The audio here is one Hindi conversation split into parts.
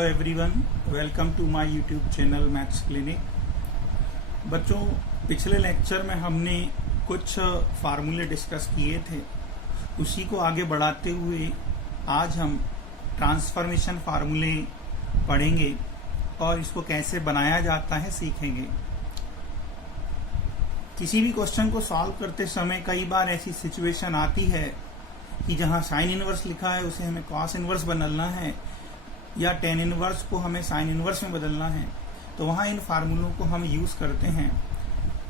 Hello everyone, welcome to my YouTube channel Maths Clinic. बच्चों, पिछले लेक्चर में हमने कुछ फार्मूले डिस्कस किए थे, उसी को आगे बढ़ाते हुए आज हम ट्रांसफॉर्मेशन फार्मूले पढ़ेंगे और इसको कैसे बनाया जाता है सीखेंगे। किसी भी क्वेश्चन को सॉल्व करते समय कई बार ऐसी सिचुएशन आती है कि जहां साइन इनवर्स लिखा है उसे हमें कॉस इनवर्स बदलना है या टेन इनवर्स को हमें साइन इनवर्स में बदलना है, तो वहां इन फार्मूलों को हम यूज करते हैं।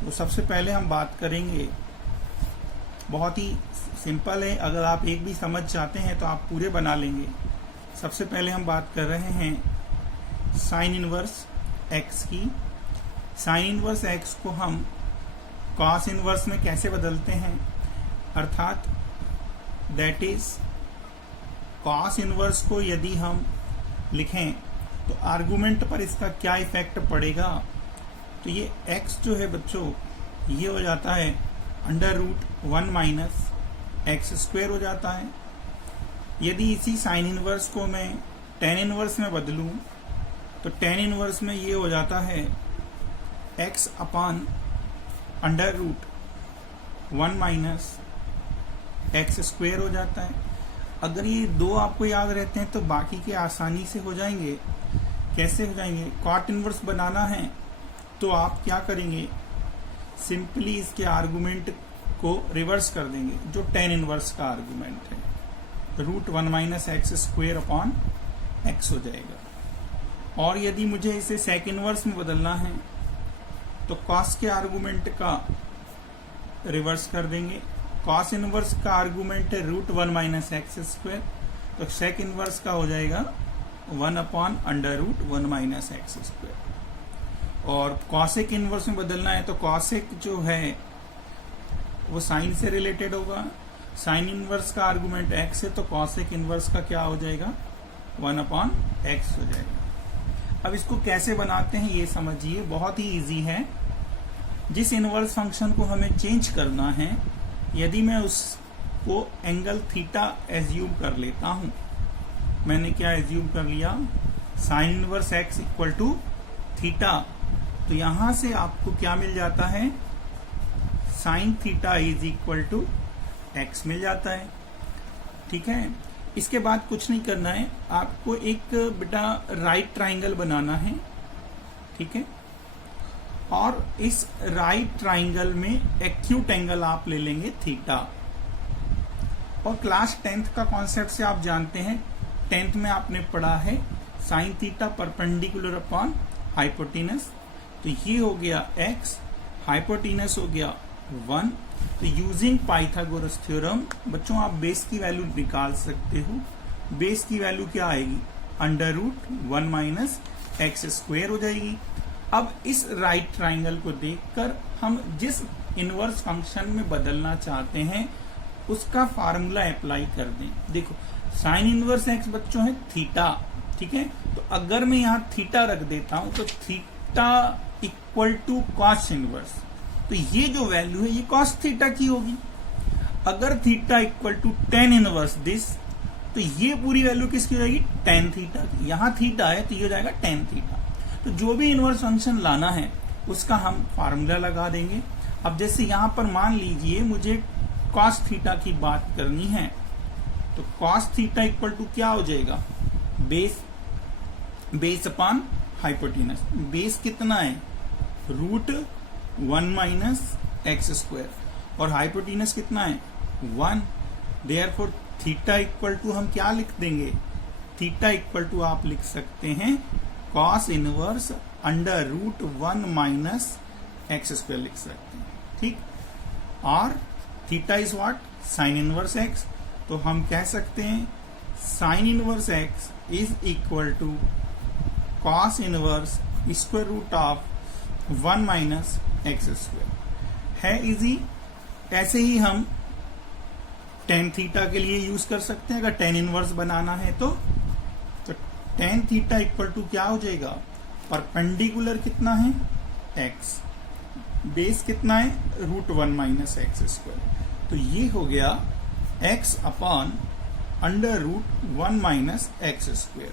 तो सबसे पहले हम बात करेंगे, बहुत ही सिंपल है, अगर आप एक भी समझ जाते हैं तो आप पूरे बना लेंगे। सबसे पहले हम बात कर रहे हैं साइन इनवर्स एक्स की। साइन इनवर्स एक्स को हम कॉस इनवर्स में कैसे बदलते हैं, अर्थात दैट इज कॉस इनवर्स को यदि हम लिखें तो आर्गुमेंट पर इसका क्या इफेक्ट पड़ेगा। तो ये x जो है बच्चों, ये हो जाता है under root 1 minus x square हो जाता है। यदि इसी साइन इनवर्स को मैं टेन इनवर्स में बदलूं तो टेन इनवर्स में ये हो जाता है x upon under root 1 minus x square हो जाता है। अगर ये दो आपको याद रहते हैं तो बाकी के आसानी से हो जाएंगे। कैसे हो जाएंगे? कॉट इनवर्स बनाना है तो आप क्या करेंगे, सिंपली इसके आर्गुमेंट को रिवर्स कर देंगे, जो टेन इनवर्स का आर्गुमेंट है, root 1 minus x square upon x हो जाएगा। और यदि मुझे इसे सेक इनवर्स में बदलना है तो कॉस के आर्गुमेंट का रिवर्स कर देंगे। कॉस इनवर्स का आर्गुमेंट है रूट 1 माइनस एक्स स्क्वायर, तो सेक इनवर्स का हो जाएगा 1 upon under root 1 minus x square. और कॉसेक इनवर्स में बदलना है तो कॉसेक जो है वो साइन से रिलेटेड होगा। साइन इनवर्स का आर्गुमेंट एक्स है तो कॉसेक इनवर्स का क्या हो जाएगा, 1 अपॉन एक्स हो जाएगा। अब इसको कैसे बनाते हैं ये समझिए, बहुत ही इजी है। जिस इनवर्स फंक्शन को हमें चेंज करना है, यदि मैं उसको एंगल थीटा एज्यूम कर लेता हूं, मैंने क्या एज्यूम कर लिया, sine inverse x equal to theta, तो यहां से आपको क्या मिल जाता है, sine theta is equal to x मिल जाता है। ठीक है, इसके बाद कुछ नहीं करना है, आपको एक बेटा राइट ट्राइंगल बनाना है। ठीक है, और इस राइट ट्राइंगल में एक्यूट एंगल आप ले लेंगे थीटा। और क्लास 10th का कॉन्सेप्ट से आप जानते हैं, 10th में आपने पढ़ा है sine theta perpendicular upon hypotenuse. तो ये हो गया x, हाइपोटेनस हो गया 1। तो यूजिंग पाइथागोरस थ्योरम बच्चों आप बेस की वैल्यू निकाल सकते हो। बेस की वैल्यू क्या आएगी, under root 1 minus x square हो जाएगी। अब इस राइट ट्राइंगल को देखकर हम जिस इनवर्स फंक्शन में बदलना चाहते हैं उसका फार्मूला अप्लाई कर दें। देखो, साइन इनवर्स एक्स बच्चों है थीटा। ठीक है, तो अगर मैं यहाँ थीटा रख देता हूं तो theta equal to cos inverse, तो ये जो वैल्यू है ये कॉस थीटा की होगी। अगर theta equal to tan inverse this, तो ये पूरी वैल्यू किसकी हो जाएगी, टेन थीटा की। यहाँ थीटा है तो ये हो जाएगा टेन थीटा। तो जो भी इनवर्स फंक्शन लाना है उसका हम फार्मूला लगा देंगे। अब जैसे यहां पर मान लीजिए मुझे कॉस थीटा की बात करनी है, तो कॉस थीटा इक्वल टू क्या हो जाएगा, बेस अपॉन हाइपोटेनस। बेस कितना है, रूट 1 माइनस एक्स स्क्वायर, और हाइपोटेनस कितना है, 1। देयरफॉर थीटा इक्वल टू हम क्या लिख देंगे, थीटा इक्वल टू आप लिख सकते हैं cos inverse under root 1 minus x square लिख सकते हैं। ठीक, और theta is what, sine inverse x, तो हम कह सकते हैं sine inverse x is equal to cos inverse square root of 1 minus x square. है इजी। ऐसे ही हम टेन थीटा के लिए यूज कर सकते हैं, अगर टेन इनवर्स बनाना है तो टेन थीटा इक्वल टू क्या हो जाएगा, परपेंडिकुलर कितना है, x, बेस कितना है, रूट 1 माइनस एक्स स्क्वायर। तो ये हो गया x upon under root 1 minus x square.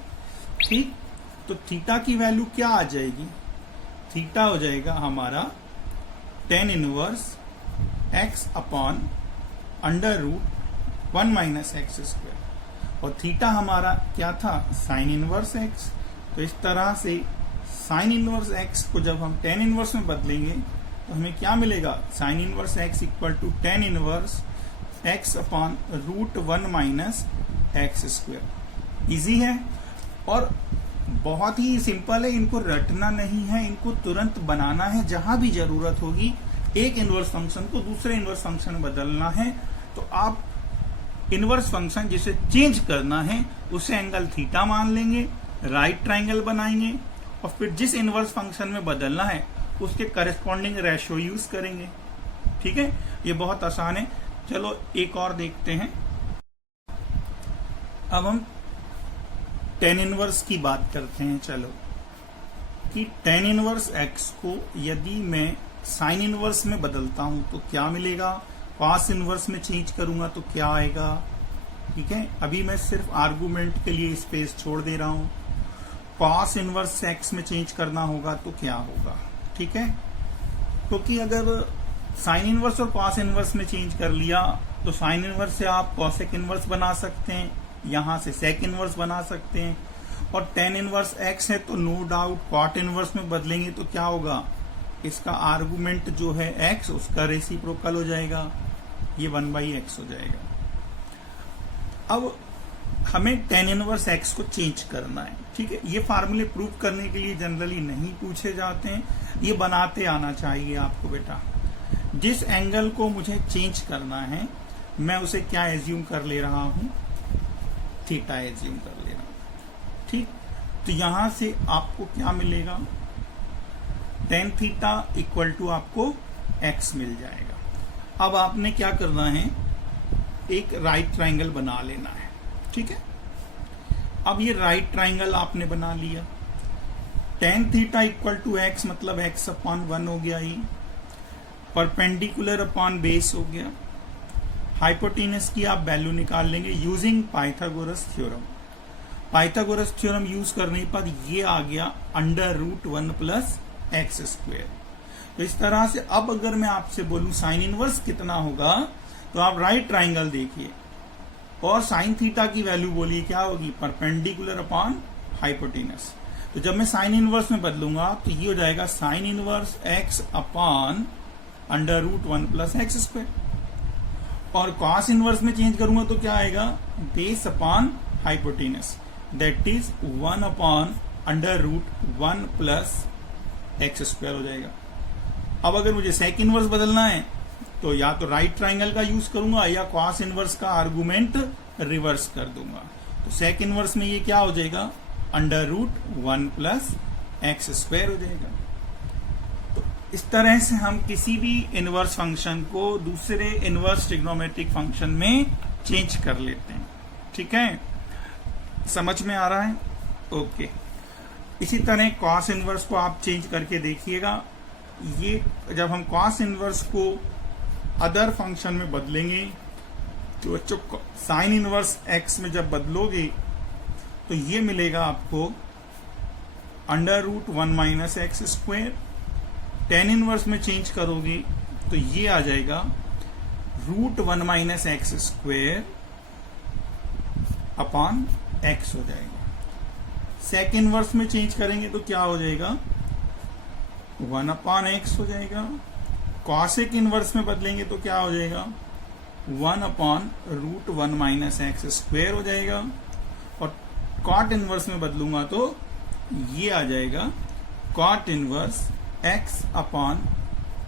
ठीक, तो थीटा की वैल्यू क्या आ जाएगी? थीटा हो जाएगा हमारा tan inverse x upon under root 1 minus x square, और थीटा हमारा क्या था? Sine inverse x। तो इस तरह से साइन इनवर्स x को जब हम tan इनवर्स में बदलेंगे तो हमें क्या मिलेगा? Sine inverse x equal to tan inverse x upon root 1 minus x square. Easy है और बहुत ही सिंपल है, इनको रटना नहीं है, इनको तुरंत बनाना है। जहां भी जरूरत होगी एक इनवर्स फंक्शन को दूसरे इनवर्स फंक्शन में बदलना है, तो आप इनवर्स फंक्शन जिसे चेंज करना है उसे एंगल थीटा मान लेंगे, राइट ट्राइंगल बनाएंगे, और फिर जिस इनवर्स फंक्शन में बदलना है उसके करस्पॉन्डिंग रेशियो यूज करेंगे। ठीक है, ये बहुत आसान है। चलो एक और देखते हैं। अब हम tan इनवर्स की बात करते हैं। चलो कि tan इनवर्स x को यदि मैं साइन इनवर्स में बदलता हूं तो क्या मिलेगा? cos इनवर्स में चेंज करूंगा तो क्या आएगा? ठीक है, अभी मैं सिर्फ आर्गुमेंट के लिए स्पेस छोड़ दे रहा हूं। cos इनवर्स x में चेंज करना होगा तो क्या होगा? ठीक है, क्योंकि अगर साइन इनवर्स और cos इनवर्स में चेंज कर लिया तो साइन इनवर्स से आप cosec इनवर्स बना सकते हैं, यहां से sec इनवर्स बना सकते हैं, और tan इनवर्स x है तो नो डाउट cot इनवर्स में बदलेंगे तो क्या होगा? इसका आर्गुमेंट जो है x उसका रेसिप्रोकल हो जाएगा, ये 1/x हो जाएगा। अब हमें tan इनवर्स x को चेंज करना है। ठीक है, ये फार्मूले प्रूव करने के लिए जनरली नहीं पूछे जाते हैं, ये बनाते आना चाहिए आपको बेटा। जिस एंगल को मुझे चेंज करना है मैं उसे क्या एज्यूम कर ले रहा हूं? थीटा एज्यूम कर ले रहा हूं। ठीक, तो यहां से आपको क्या मिलेगा? tan थीटा इक्वल टू आपको x मिल जाएगा। अब आपने क्या करना है? एक राइट ट्राइंगल बना लेना है। ठीक है, अब ये राइट ट्राइंगल आपने बना लिया। tan theta equal to x मतलब x अपॉन 1 हो गया, ये परपेंडिकुलर अपॉन बेस हो गया। हाइपोटेनस की आप वैल्यू निकाल लेंगे using Pythagoras theorem. Pythagoras theorem use करने पर ये आ गया under root 1 plus x square. तो इस तरह से अब अगर मैं आपसे बोलूं साइन इनवर्स कितना होगा, तो आप राइट ट्राइंगल देखिए और साइन थीटा की वैल्यू बोलिए क्या होगी? Perpendicular upon hypotenuse. तो जब मैं साइन इनवर्स में बदलूंगा तो ये हो जाएगा sine inverse x upon under root 1 plus x square, और कॉस इनवर्स में चेंज करूंगा तो क्या आएगा? Base upon hypotenuse, that is 1 upon under root 1 plus x square हो जाएगा। अब अगर मुझे सेक इनवर्स बदलना है तो या तो राइट ट्राइंगल का यूज करूंगा या कॉस इनवर्स का आर्गुमेंट रिवर्स कर दूंगा। तो सेक इनवर्स में ये क्या हो जाएगा? Under root 1 plus x square हो जाएगा। तो इस तरह से हम किसी भी इनवर्स फंक्शन को दूसरे इनवर्स ट्रिग्नोमेट्रिक फंक्शन में चेंज कर लेते हैं। ठीक है, समझ में आ रहा है? ओके। इसी तरह कॉस इनवर्स को आप चेंज करके देखिएगा। ये जब हम कॉस इनवर्स को अदर फंक्शन में बदलेंगे तो बच्चों साइन इनवर्स एक्स में जब बदलोगे तो ये मिलेगा आपको under root 1 minus x square. Tan inverse में चेंज करोगे तो ये आ जाएगा root 1 minus x square upon x हो जाएगा। सेक इनवर्स में चेंज करेंगे तो क्या हो जाएगा? 1 अपॉन एक्स हो जाएगा। कॉसेक इनवर्स में बदलेंगे तो क्या हो जाएगा? 1 upon root 1 minus x square हो जाएगा। और कॉट इनवर्स में बदलूंगा तो ये आ जाएगा cot inverse x upon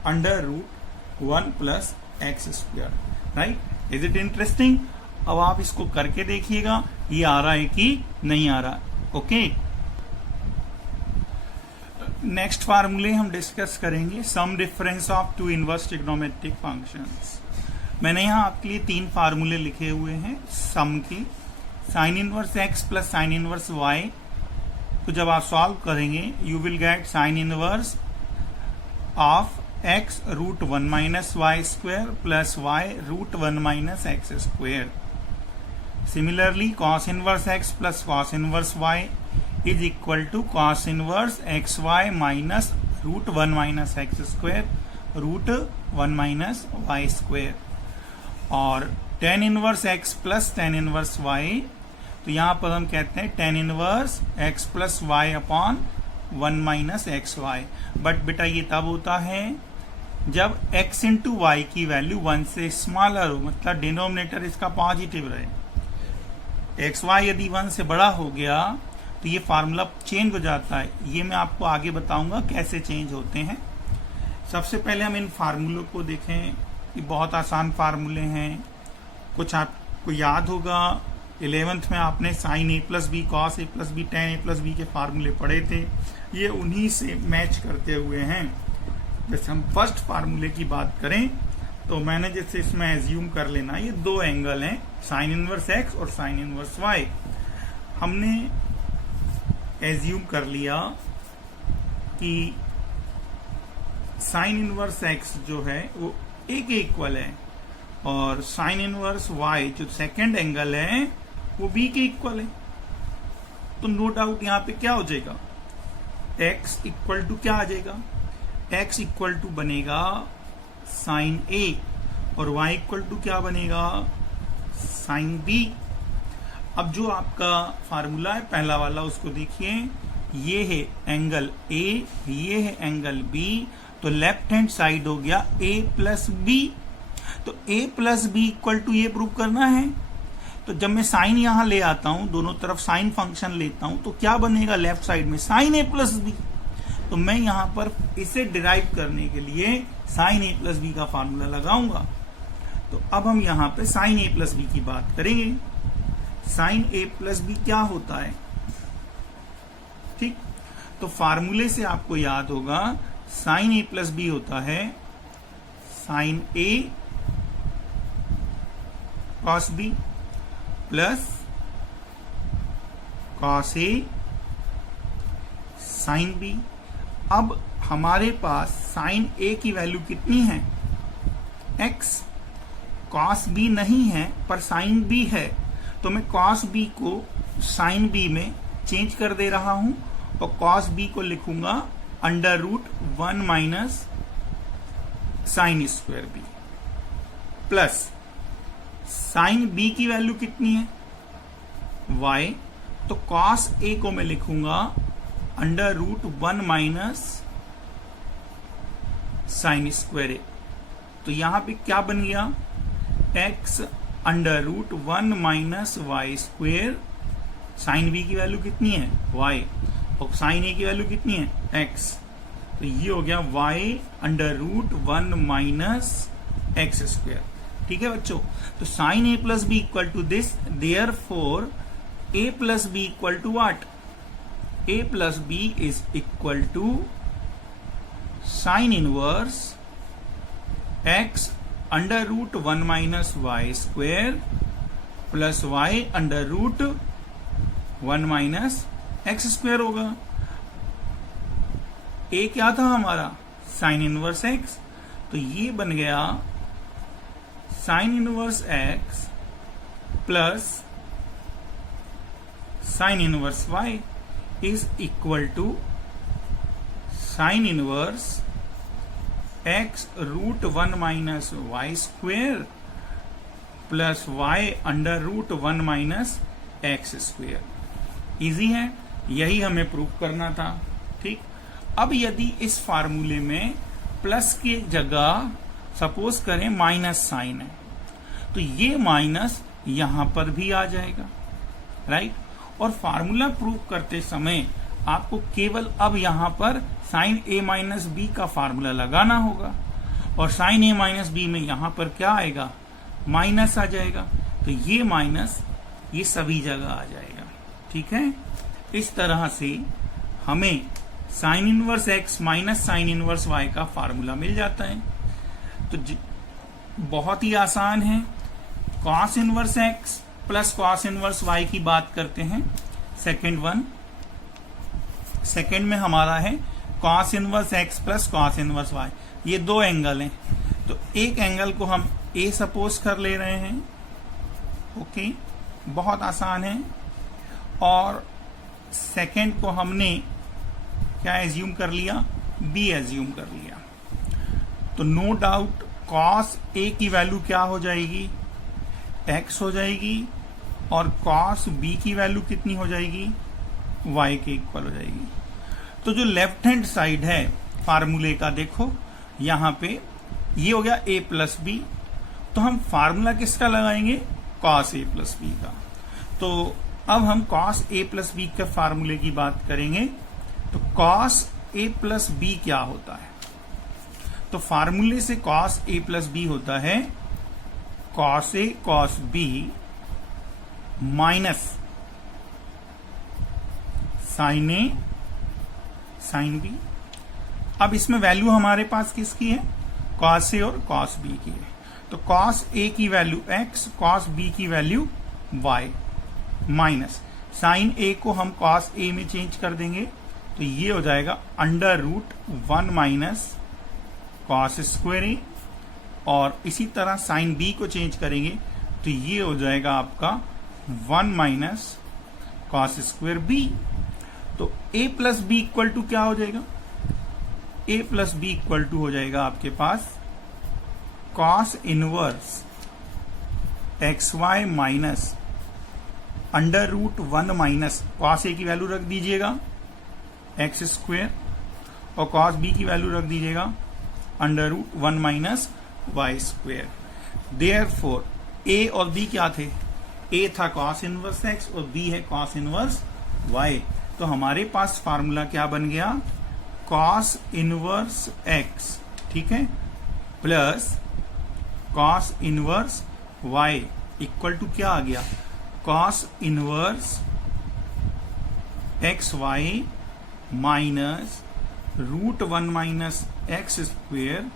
under root 1 plus x square. Right? Is it interesting? अब आप इसको करके देखिएगा ये आ रहा है कि नहीं आ रहा। ओके, नेक्स्ट फार्मूले हम डिस्कस करेंगे sum difference of two inverse trigonometric functions. मैंने यहां आपके लिए 3 फार्मूले लिखे हुए हैं सम के। Sine inverse x plus sine inverse y को जब आप सॉल्व करेंगे you will get sine inverse of x root 1 minus y square plus y root 1 minus x square. Similarly, cos inverse x plus cos inverse y is equal to cos inverse x y minus root 1 minus x square root 1 minus y square, और tan inverse x plus tan inverse y, तो यहां पर हम कहते हैं tan inverse x plus y upon 1 minus x y. But बेटा ये तब होता है जब x इंटू वाई की वैल्यू 1 से स्मॉलर हो, मतलब डिनोमिनेटर इसका पॉजिटिव रहे। एक्स वाई यदि 1 से बड़ा हो गया तो ये फार्मूला चेंज हो जाता है। ये मैं आपको आगे बताऊंगा कैसे चेंज होते हैं। सबसे पहले हम इन फार्मूलों को देखें। ये बहुत आसान फार्मूले हैं, कुछ आपको याद होगा 11th में आपने sign A plus B cos A plus B ten A plus B के फार्मूले पढ़े थे। ये उन्हीं से मैच करते हुए हैं। जैसे हम फर्स्ट फार्मूले की बात करें तो मैंने जैसे इसमें एज्यूम कर लेना, ये दो एंगल हैं, साइन इनवर्स एक्स और साइन इनवर्स वाई। हमने एज्यूम कर लिया कि साइन इनवर्स एक्स जो है वो ए के इक्वल है और साइन इनवर्स वाई जो सेकंड एंगल है वो बी के इक्वल है। तो नो डाउट यहां पे क्या हो जाएगा, x इक्वल टू क्या आ जाएगा, x इक्वल टू बनेगा साइन ए और y इक्वल टू क्या बनेगा, साइन बी। अब जो आपका फार्मूला है पहला वाला उसको देखिए, ये है एंगल A, ये है एंगल B, तो लेफ्ट हैंड साइड हो गया A प्लस बी। तो A plus B equal to ये प्रूव करना है। तो जब मैं साइन यहां ले आता हूं, दोनों तरफ साइन फंक्शन लेता हूं, तो क्या बनेगा लेफ्ट साइड में, साइन A प्लस बी। तो मैं यहां पर इसे डिराइव करने के लिए साइन A प्लस बी का फार्मूला लगाऊंगा। तो अब हम यहां पे साइन A प्लस बी की बात करेंगे। साइन A प्लस बी क्या होता है, ठीक। तो फार्मूले से आपको याद होगा साइन A प्लस बी होता है sine A cos B plus cos A sine B. अब हमारे पास साइन A की वैल्यू कितनी है, x, कॉस B नहीं है पर साइन B है, तो मैं कॉस B को साइन B में चेंज कर दे रहा हूं और कॉस B को लिखूंगा under root 1 minus sine square b plus sine B की वैल्यू कितनी है, y, तो कॉस A को मैं लिखूंगा under root 1 minus sine square a. तो यहां पे क्या बन गया, x under root 1 minus y square, sine B की वैल्यू कितनी है y और साइन A की वैल्यू कितनी है x, तो ये हो गया y under root 1 minus x square. ठीक है बच्चों, तो sine A plus B equal to this, therefore A plus B equal to what, A plus B is equal to sine inverse x under root 1 minus y square plus y under root 1 minus x square होगा। A क्या था हमारा, साइन इनवर्स x, तो ये बन गया sine inverse x plus sine inverse y is equal to sine inverse x root 1 minus y square plus y under root 1 minus x square. Easy है, यही हमें प्रूव करना था। ठीक, अब यदि इस फार्मूले में प्लस की जगह सपोज करें माइनस साइन है, तो ये माइनस यहां पर भी आ जाएगा, राइट। और फार्मूला प्रूव करते समय आपको केवल अब यहां पर साइन A माइनस बी का फार्मूला लगाना होगा और साइन A माइनस बी में यहां पर क्या आएगा, माइनस आ जाएगा। तो ये माइनस ये सभी जगह आ जाएगा। ठीक है, इस तरह से हमें sign inverse x minus sign inverse y का फार्मूला मिल जाता है। तो बहुत ही आसान है। Cos inverse x plus cos inverse y की बात करते हैं, सेकंड में हमारा है cos inverse x plus cos inverse y। ये दो एंगल हैं, तो एक एंगल को हम a सपोज कर ले रहे हैं। ओके, बहुत आसान है। और सेकेंड को हमने क्या एज्यूम कर लिया, बी एज्यूम कर लिया। तो नो डाउट कॉस ए की वैल्यू क्या हो जाएगी, एक्स हो जाएगी, और कॉस बी की वैल्यू कितनी हो जाएगी, वाई के इक्वल हो जाएगी। तो जो लेफ्ट हैंड साइड है फार्मूले का, देखो यहां पे ये हो गया a प्लस बी, तो हम फार्मूला किसका लगाएंगे, कॉस ए प्लस बी का। तो अब हम कॉस ए प्लस बी के फार्मूले की बात करेंगे। तो कॉस ए प्लस बी क्या होता है, तो फार्मूले से कॉस ए प्लस बी होता है cos A cos B minus sign A sign B. अब इसमें वैल्यू हमारे पास किसकी है, कॉस ए और कॉस बी की है। तो कॉस ए की वैल्यू x, कॉस बी की वैल्यू y, माइनस साइन ए को हम कॉस ए में चेंज कर देंगे, तो ये हो जाएगा under root 1 minus cos square a, और इसी तरह साइन बी को चेंज करेंगे तो ये हो जाएगा आपका 1 माइनस कॉस स्क्वायर बी। तो a plus B equal to क्या हो जाएगा, a plus B equal to हो जाएगा आपके पास cos inverse x y minus under root 1 minus cos a की वैल्यू रख दीजिएगा एक्स स्क्वायर, और कॉस बी की वैल्यू रख दीजिएगा under root 1 minus y square. Therefore a और बी क्या थे, ए था कॉस इनवर्स एक्स और बी है कॉस इनवर्स वाई। तो हमारे पास फार्मूला क्या बन गया, कॉस इनवर्स एक्स, ठीक है, plus cos inverse y equal to क्या आ गया, cos inverse x y minus root 1 minus x square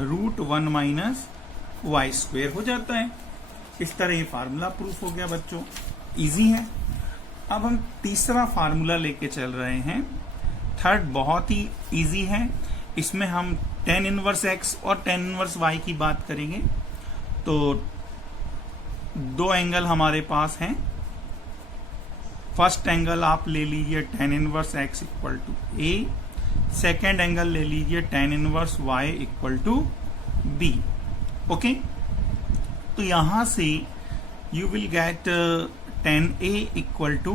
root 1 minus y square हो जाता है। इस तरह ये फार्मूला प्रूफ हो गया बच्चों, इजी है। अब हम तीसरा फार्मूला लेके चल रहे हैं। थर्ड बहुत ही इजी है, इसमें हम tan इनवर्स x और tan इनवर्स y की बात करेंगे। तो दो एंगल हमारे पास हैं। फर्स्ट एंगल आप ले लीजिए tan inverse x equal to a, second angle ले लीजिए tan inverse y equal to b। Okay, तो यहां से you will get tan a equal to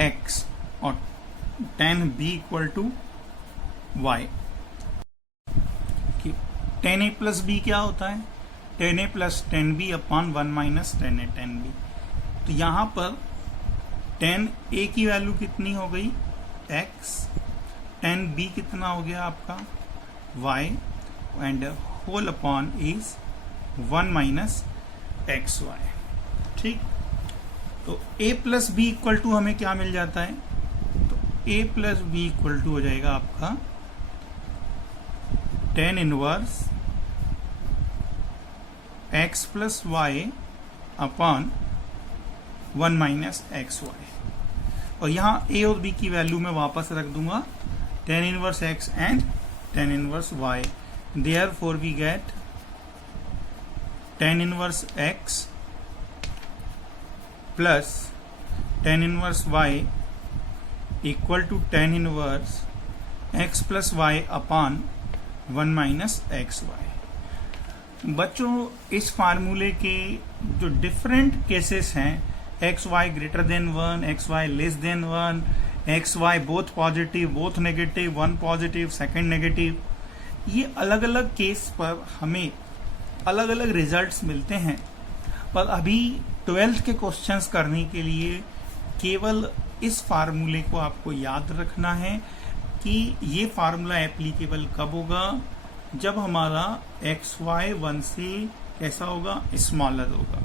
x और tan b equal to y। tan a plus b क्या होता है, tan a प्लस tan b upon 1 minus tan a tan b। तो यहां पर tan a की वैल्यू कितनी हो गई x, tan b कितना हो गया आपका y, and whole upon is 1 minus x y. ठीक, तो a plus B equal to हमें क्या मिल जाता है, तो a plus B equal to हो जाएगा आपका tan inverse x plus y upon 1 minus x y. और यहां a और b की वैल्यू में वापस रख दूंगा tan inverse x and tan inverse y। Therefore we get tan inverse x plus tan inverse y equal to tan inverse x plus y upon 1 minus x y. बच्चों इस फार्मूले के जो डिफरेंट केसेस हैं, x y greater than 1, x y less than 1, x y both positive both negative, 1 positive second negative, ये अलग अलग केस पर हमें अलग अलग रिजल्ट्स मिलते हैं। पर अभी 12th के क्वेश्चंस करने के लिए केवल इस फार्मूले को आपको याद रखना है कि ये फार्मूला एप्लीकेबल कब होगा, जब हमारा एक्स वाई 1 से कैसा होगा, स्मॉलर होगा।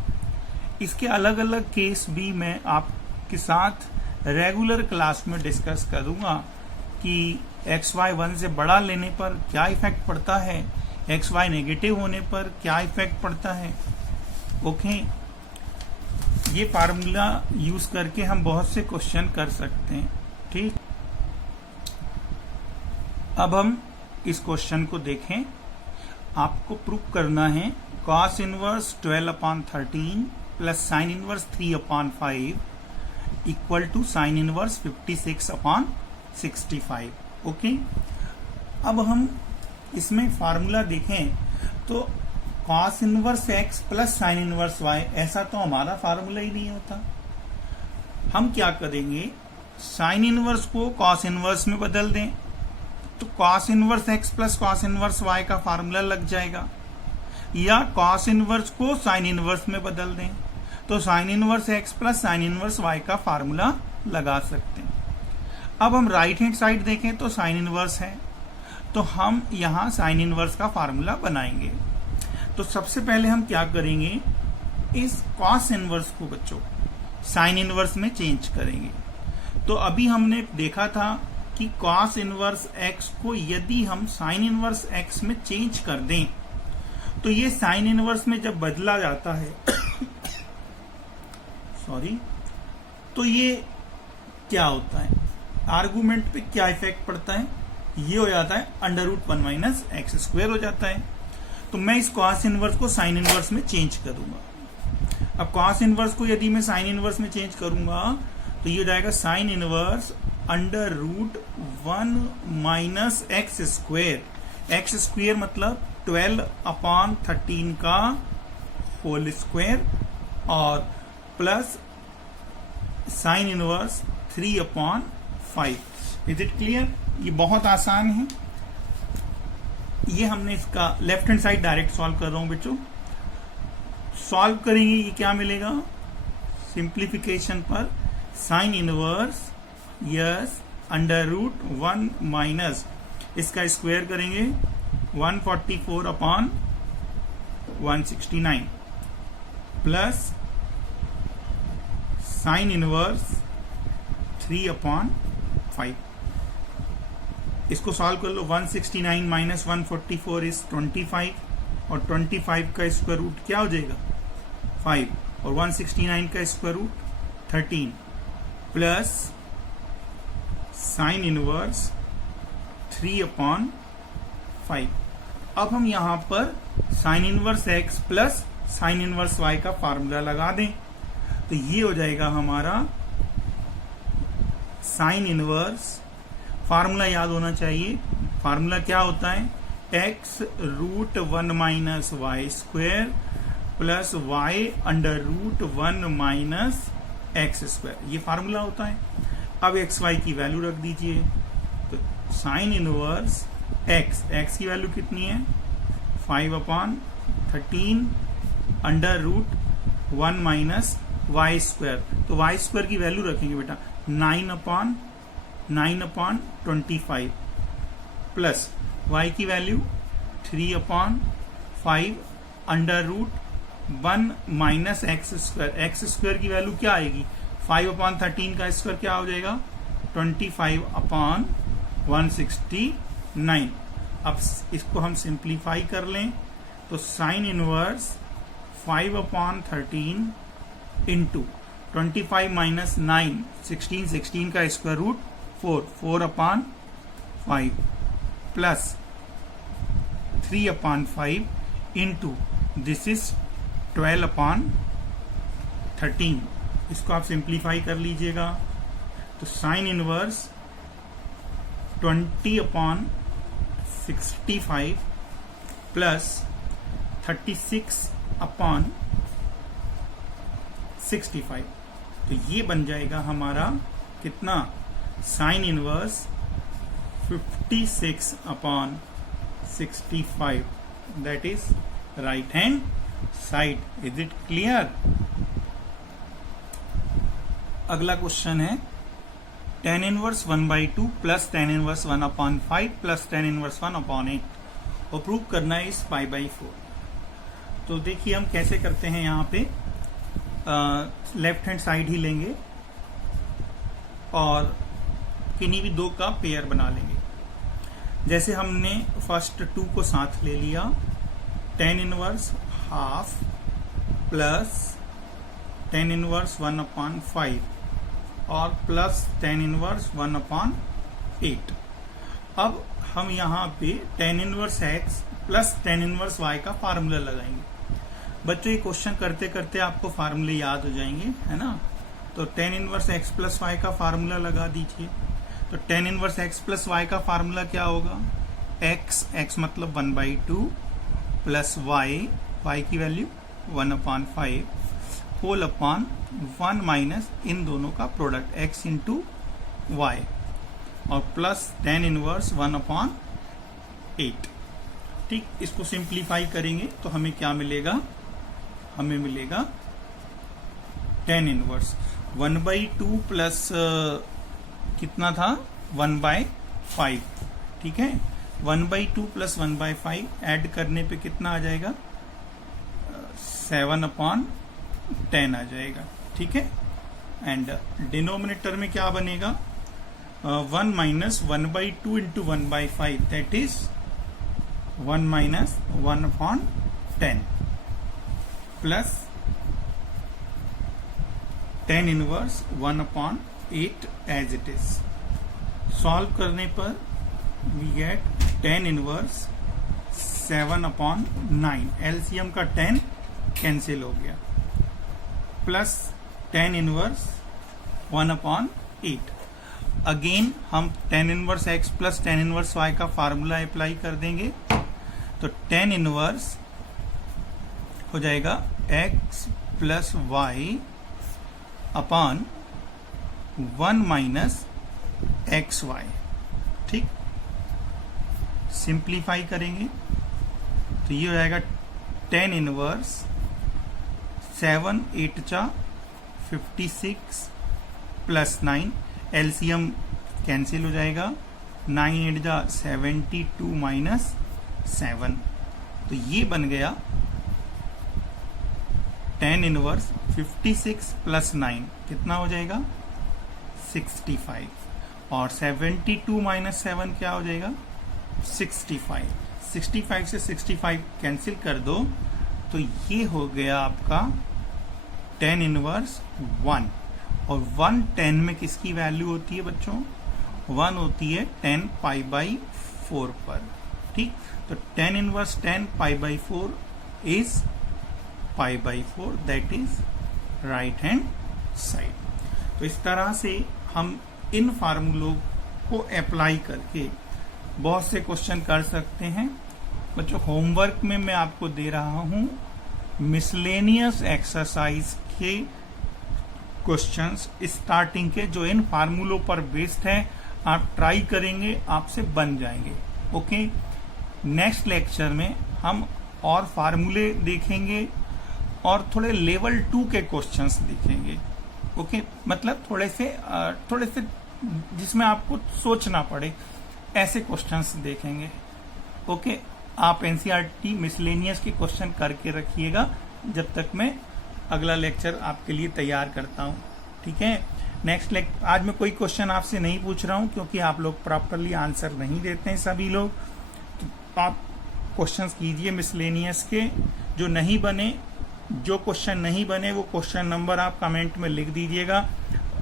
इसके अलग अलग केस भी मैं आपके साथ रेगुलर क्लास में डिस्कस करूंगा कि एक्स वाई 1 से बड़ा लेने पर क्या इफेक्ट पड़ता है, एक्स वाई नेगेटिव होने पर क्या इफेक्ट पड़ता है। ओके, ये फार्मूला यूज करके हम बहुत से क्वेश्चन कर सकते हैं। ठीक, अब हम इस क्वेश्चन को देखें। आपको प्रूफ करना है कॉस इनवर्स 12 अपॉन 13 प्लस साइन इनवर्स 3 अपॉन 5 equal to sine inverse 56/65। Okay, अब हम इसमें फार्मूला देखें तो cos inverse x plus sine inverse y, ऐसा तो हमारा फार्मूला ही नहीं होता। हम क्या करेंगे, साइन इनवर्स को कॉस इनवर्स में बदल दें तो cos inverse x plus cos inverse y का फार्मूला लग जाएगा, या कॉस इनवर्स को साइन इनवर्स में बदल दें तो sine inverse x plus sine inverse y का फार्मूला लगा सकते हैं। अब हम राइट हैंड साइड देखें तो साइन इनवर्स है, तो हम यहां साइन इनवर्स का फार्मूला बनाएंगे। तो सबसे पहले हम क्या करेंगे, इस कॉस इनवर्स को बच्चों साइन इनवर्स में चेंज करेंगे। तो अभी हमने देखा था कि कॉस इनवर्स एक्स को यदि हम साइन इनवर्स एक्स में चेंज कर दें तो ये साइन इनवर्स में जब बदला जाता है सॉरी, तो ये क्या होता है, आर्गुमेंट पे क्या इफेक्ट पड़ता है, ये हो जाता है √1 माइनस एक्स स्क्वायर हो जाता है। तो मैं इस कॉस इनवर्स को साइन इनवर्स में चेंज करूंगा। अब कॉस इनवर्स को यदि मैं साइन इनवर्स में चेंज करूंगा तो ये हो जाएगा sine inverse √1 minus x square. X square मतलब 12/13 का होल स्क्वायर और plus sine inverse 3/5। Is it clear? ये बहुत आसान है। ये हमने इसका left hand side direct solve कर रहा हूं बच्चों। सॉल्व करेंगे, ये क्या मिलेगा, सिंप्लीफिकेशन पर साइन इनवर्स यस √1 माइनस इसका स्क्वायर करेंगे 144/169 प्लस साइन इनवर्स 3/5। इसको सॉल्व कर लो, 169 माइनस 144 इज 25 और 25 का स्क्वायर रूट क्या हो जाएगा 5 और 169 का square root 13 plus sine inverse 3/5। अब हम यहां पर sine inverse x plus sine inverse y का फार्मूला लगा दें तो ये हो जाएगा हमारा साइन इनवर्स, फार्मूला याद होना चाहिए, फार्मूला क्या होता है, x√1 minus y square plus y √1 minus x square, ये फार्मूला होता है। अब एक्स वाई की वैल्यू रख दीजिए, तो साइन इनवर्स एक्स की वैल्यू कितनी है 5/13 √1 माइनस वाई स्क्वायर, तो वाई स्क्वायर की वैल्यू रखेंगे बेटा 9/25 प्लस y की वैल्यू 3/5 √1 माइनस एक्स स्क्वायर की वैल्यू क्या आएगी 5/13 का स्क्वायर क्या हो जाएगा 25/169। अब इसको हम सिंप्लीफाई कर लें तो साइन इनवर्स 5/13 इंटू 25 माइनस 9 16 का square root 4/5 plus 3/5 into this is 12/13। इसको आप सिंप्लीफाई कर लीजिएगा तो साइन इनवर्स 20/65 प्लस 36/65, तो ये बन जाएगा हमारा कितना sign inverse 56/65, that is right hand side. Is it clear? अगला क्वेश्चन है tan inverse 1/2 plus tan inverse 1/5 plus tan inverse 1/8 और प्रूव करना है इस π/4। तो देखिए हम कैसे करते हैं, यहाँ पे लेफ्ट हैंड साइड ही लेंगे और किन्हीं भी दो का पेयर बना लेंगे। जैसे हमने फर्स्ट 2 को साथ ले लिया, tan inverse half plus tan inverse 1/5 और प्लस tan इनवर्स 1/8। अब हम यहाँ पे tan inverse x plus tan inverse y का फार्मूला लगाएंगे। बच्चों ये क्वेश्चन करते करते आपको फार्मूले याद हो जाएंगे, है ना। तो tan inverse x plus y का फार्मूला लगा दीजिए। तो tan inverse x plus y का फार्मूला क्या होगा? x मतलब 1/2 प्लस y की वैल्यू 1/5 होल अपॉन 1 माइनस इन दोनों का प्रोडक्ट x इंटू वाई और प्लस tan इनवर्स 1/8। ठीक, इसको सिंप्लीफाई करेंगे तो हमें क्या मिलेगा? हमें मिलेगा tan इनवर्स 1/2 प्लस कितना था? 1/5। ठीक है, 1/2 प्लस 1/5 ऐड करने पे कितना आ जाएगा? 7/10 आ जाएगा। ठीक है, एंड डिनोमिनेटर में क्या बनेगा? 1 minus 1/2 into 1/5 that is 1 minus 1/10 plus tan inverse 1/8 as it is. Solve करने पर we get tan inverse 7/9। LCM का 10 कैंसिल हो गया, प्लस tan इनवर्स 1/8। अगेन हम tan inverse x plus tan inverse y का फार्मूला अप्लाई कर देंगे, तो tan इनवर्स हो जाएगा x plus y upon 1 minus x y. ठीक, सिंप्लीफाई करेंगे तो ये हो जाएगा tan इनवर्स 7 8 जा 56 प्लस 9, एलसीएम कैंसिल हो जाएगा, 9 8 जा 72 माइनस 7, तो ये बन गया tan इनवर्स 56 प्लस 9 कितना हो जाएगा? 65, और 72 माइनस 7 क्या हो जाएगा? 65। 65 से 65 कैंसिल कर दो तो ये हो गया आपका tan इनवर्स 1, और 1 10 में किसकी वैल्यू होती है बच्चों? 1 होती है 10 π/4 पर। ठीक, तो tan inverse 10 π/4 is π/4 that is right hand side. तो इस तरह से हम इन फार्मूलों को अप्लाई करके बहुत से क्वेश्चन कर सकते हैं। बच्चों, होमवर्क में मैं आपको दे रहा हूं मिसलेनियस एक्सरसाइज के क्वेश्चंस स्टार्टिंग के, जो इन फार्मूलों पर बेस्ड है। आप ट्राई करेंगे, आपसे बन जाएंगे। ओके, नेक्स्ट लेक्चर में हम और फार्मूले देखेंगे और थोड़े लेवल 2 के क्वेश्चंस देखेंगे। ओके, मतलब थोड़े से जिसमें आपको सोचना पड़े, ऐसे क्वेश्चंस देखेंगे। ओके, आप एनसीईआरटी मिसलेनियस के क्वेश्चन करके रखिएगा जब तक मैं अगला लेक्चर आपके लिए तैयार करता हूं। ठीक है, नेक्स्ट लेक्चर आज मैं कोई क्वेश्चन आपसे नहीं पूछ रहा हूं क्योंकि आप लोग प्रॉपरली आंसर नहीं देते हैं सभी लोग। तो आप क्वेश्चंस कीजिए मिसलेनियस के, जो नहीं बने, जो क्वेश्चन नहीं बने वो क्वेश्चन नंबर आप कमेंट में लिख दीजिएगा।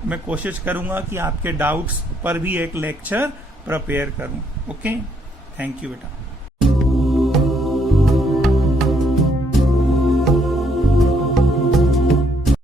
मैं कोशिश करूंगा कि आपके डाउट्स पर भी एक लेक्चर प्रिपेयर करूं। ओके, थैंक यू बेटा।